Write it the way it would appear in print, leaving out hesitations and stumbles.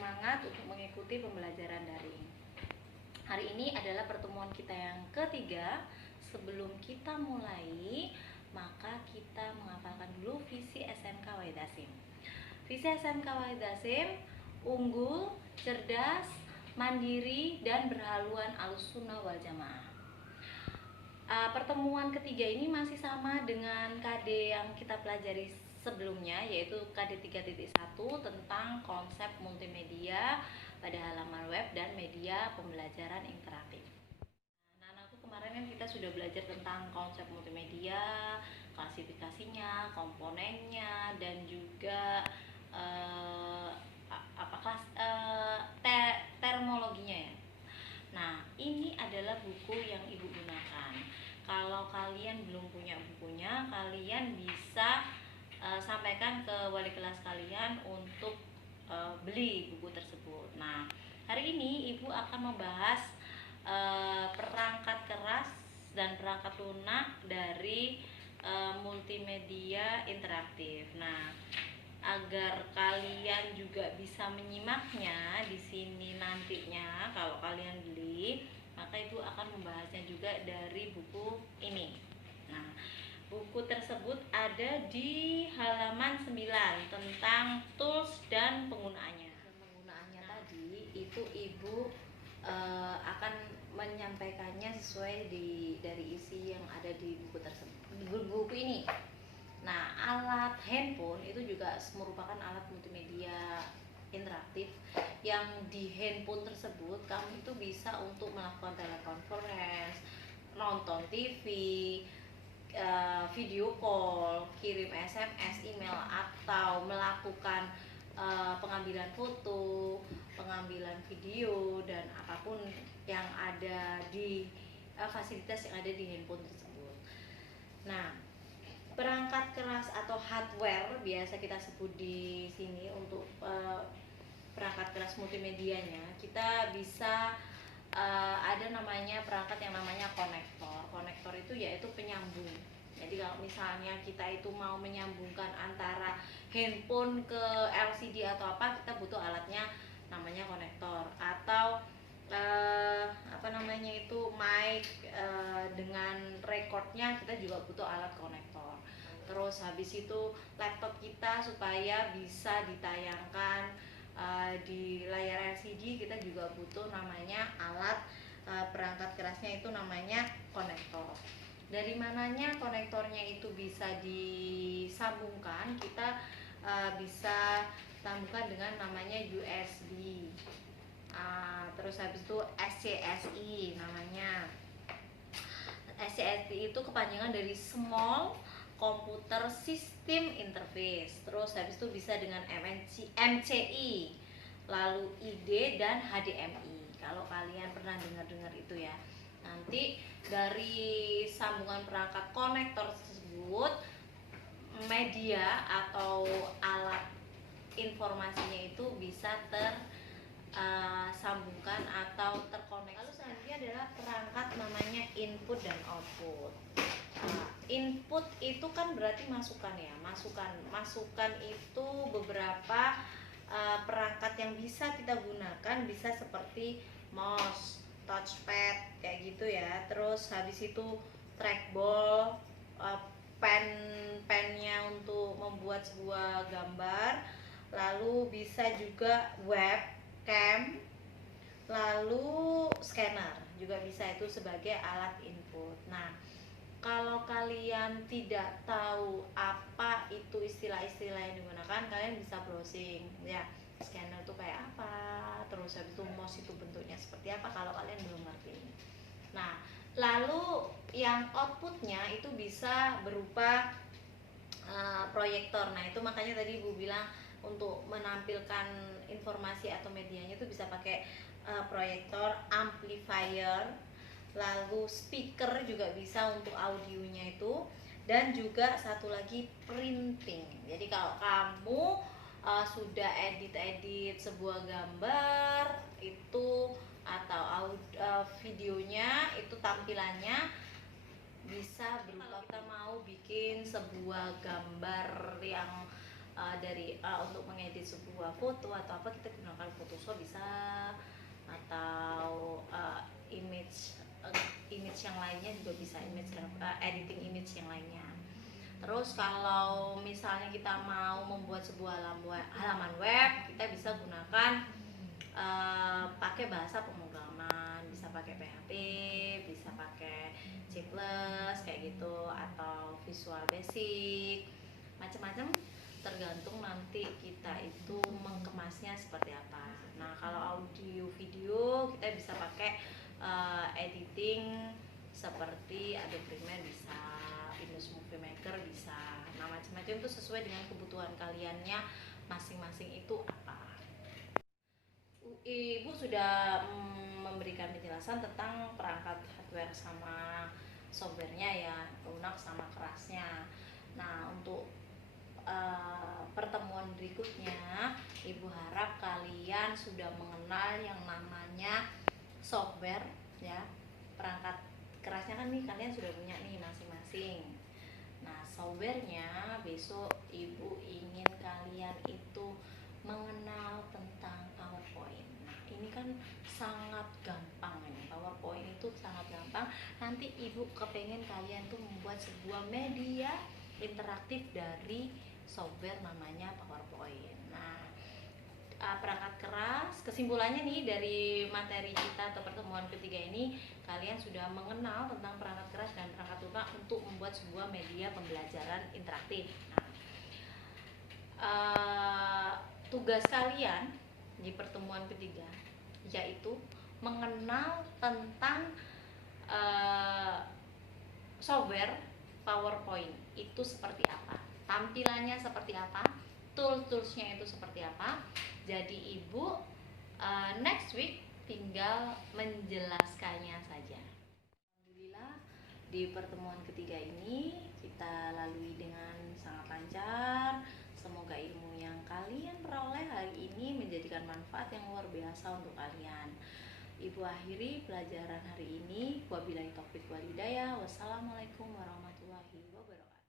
semangat untuk mengikuti pembelajaran daring. Hari ini adalah pertemuan kita yang ketiga. Sebelum kita mulai, maka kita menghafalkan dulu visi SMK Wahid Hasyim. Visi SMK Wahid Hasyim: unggul, cerdas, mandiri, dan berhaluan Ahlussunnah wal Jamaah. Pertemuan ketiga ini masih sama dengan KD yang kita pelajari sebelumnya, yaitu KD 3.1 tentang konsep multimedia pada halaman web dan media pembelajaran interaktif. Nah, anak-anakku, kemarin kan kita sudah belajar tentang konsep multimedia, klasifikasinya, komponennya, dan juga terminologinya ya. Nah, ini adalah buku yang Ibu gunakan. Kalau kalian belum punya bukunya, kalian bisa sampaikan ke wali kelas kalian untuk beli buku tersebut. Nah, hari ini Ibu akan membahas perangkat keras dan perangkat lunak dari multimedia interaktif. Nah, agar kalian juga bisa menyimaknya di sini nantinya kalau kalian beli, maka Ibu akan membahasnya juga dari buku ini. Nah, buku tersebut ada di halaman 9 tentang tools dan penggunaannya. Penggunaannya tadi itu Ibu akan menyampaikannya sesuai dari isi yang ada di buku tersebut, di buku ini. Nah, alat handphone itu juga merupakan alat multimedia interaktif yang di handphone tersebut kamu itu bisa untuk melakukan telekonferensi, nonton TV, video call, kirim SMS, email, atau melakukan pengambilan foto, pengambilan video, dan apapun yang ada di fasilitas yang ada di handphone tersebut. Nah, perangkat keras atau hardware biasa kita sebut di sini untuk perangkat keras multimedianya, kita bisa ada namanya perangkat yang namanya konektor. Konektor itu yaitu penyambung. Jadi kalau misalnya kita itu mau menyambungkan antara handphone ke LCD atau apa, kita butuh alatnya namanya konektor. Atau mic dengan recordnya, kita juga butuh alat konektor. Terus habis itu laptop kita supaya bisa ditayangkan di layar LCD, kita juga butuh namanya alat perangkat kerasnya, itu namanya konektor. Dari mananya konektornya itu bisa disambungkan, kita bisa sambungkan dengan namanya USB. Terus habis itu SCSI namanya. SCSI itu kepanjangan dari Small Computer System Interface. Terus habis itu bisa dengan MCI, lalu ID dan HDMI. Kalau kalian pernah dengar itu ya. Nanti dari sambungan perangkat konektor tersebut, media atau alat informasinya itu bisa tersambungkan atau terkoneksi. Lalu selanjutnya adalah perangkat namanya input dan output. Input itu kan berarti masukan ya, masukan itu beberapa perangkat yang bisa kita gunakan, bisa seperti mouse, touchpad kayak gitu ya. Terus habis itu trackball, pennya untuk membuat sebuah gambar, lalu bisa juga webcam, lalu scanner juga bisa, itu sebagai alat input. Nah, kalau kalian tidak tahu apa itu istilah-istilah yang digunakan, kalian bisa browsing ya, scanner itu kayak apa, terus habis itu mouse itu bentuknya seperti apa, kalau kalian belum ngerti. Nah, lalu yang outputnya itu bisa berupa proyektor. Nah, itu makanya tadi Ibu bilang untuk menampilkan informasi atau medianya itu bisa pakai proyektor, amplifier, lalu speaker juga bisa untuk audionya itu, dan juga satu lagi printing. Jadi kalau kamu sudah edit sebuah gambar itu atau videonya itu, tampilannya bisa berupa, kita mau bikin sebuah gambar yang untuk mengedit sebuah foto atau apa, kita gunakan Photoshop bisa, atau image yang lainnya juga bisa, editing image yang lainnya. Terus kalau misalnya kita mau membuat sebuah halaman web, kita bisa gunakan pakai bahasa pemrograman, bisa pakai PHP, bisa pakai C++ kayak gitu, atau Visual Basic, macam-macam, tergantung nanti kita itu mengemasnya seperti apa. Nah, kalau audio video kita bisa pakai editing seperti Adobe Premiere bisa, Windows Movie Maker bisa. Nah, macam-macam itu sesuai dengan kebutuhan kaliannya masing-masing itu apa. Ibu sudah memberikan penjelasan tentang perangkat hardware sama softwarenya ya, lunak sama kerasnya. Nah, untuk pertemuan berikutnya, Ibu harap kalian sudah mengenal yang namanya software ya. Perangkat kerasnya kan nih kalian sudah punya nih masing-masing. Nah, softwarenya besok Ibu ingin kalian itu mengenal tentang PowerPoint. Nah, ini kan sangat gampang ini. PowerPoint itu sangat gampang. Nanti Ibu kepengen kalian tuh membuat sebuah media interaktif dari software namanya PowerPoint. Nah, perangkat keras, kesimpulannya nih dari materi kita atau pertemuan ketiga ini, kalian sudah mengenal tentang perangkat keras dan perangkat lunak untuk membuat sebuah media pembelajaran interaktif. Nah, tugas kalian di pertemuan ketiga yaitu mengenal tentang software PowerPoint itu seperti apa, tampilannya seperti apa, toolsnya itu seperti apa. Jadi Ibu next week tinggal menjelaskannya saja. Alhamdulillah, di pertemuan ketiga ini kita lalui dengan sangat lancar. Semoga ilmu yang kalian peroleh hari ini menjadikan manfaat yang luar biasa untuk kalian. Ibu akhiri pelajaran hari ini. Wabillahi taufiq wal hidayah. Wassalamualaikum warahmatullahi wabarakatuh.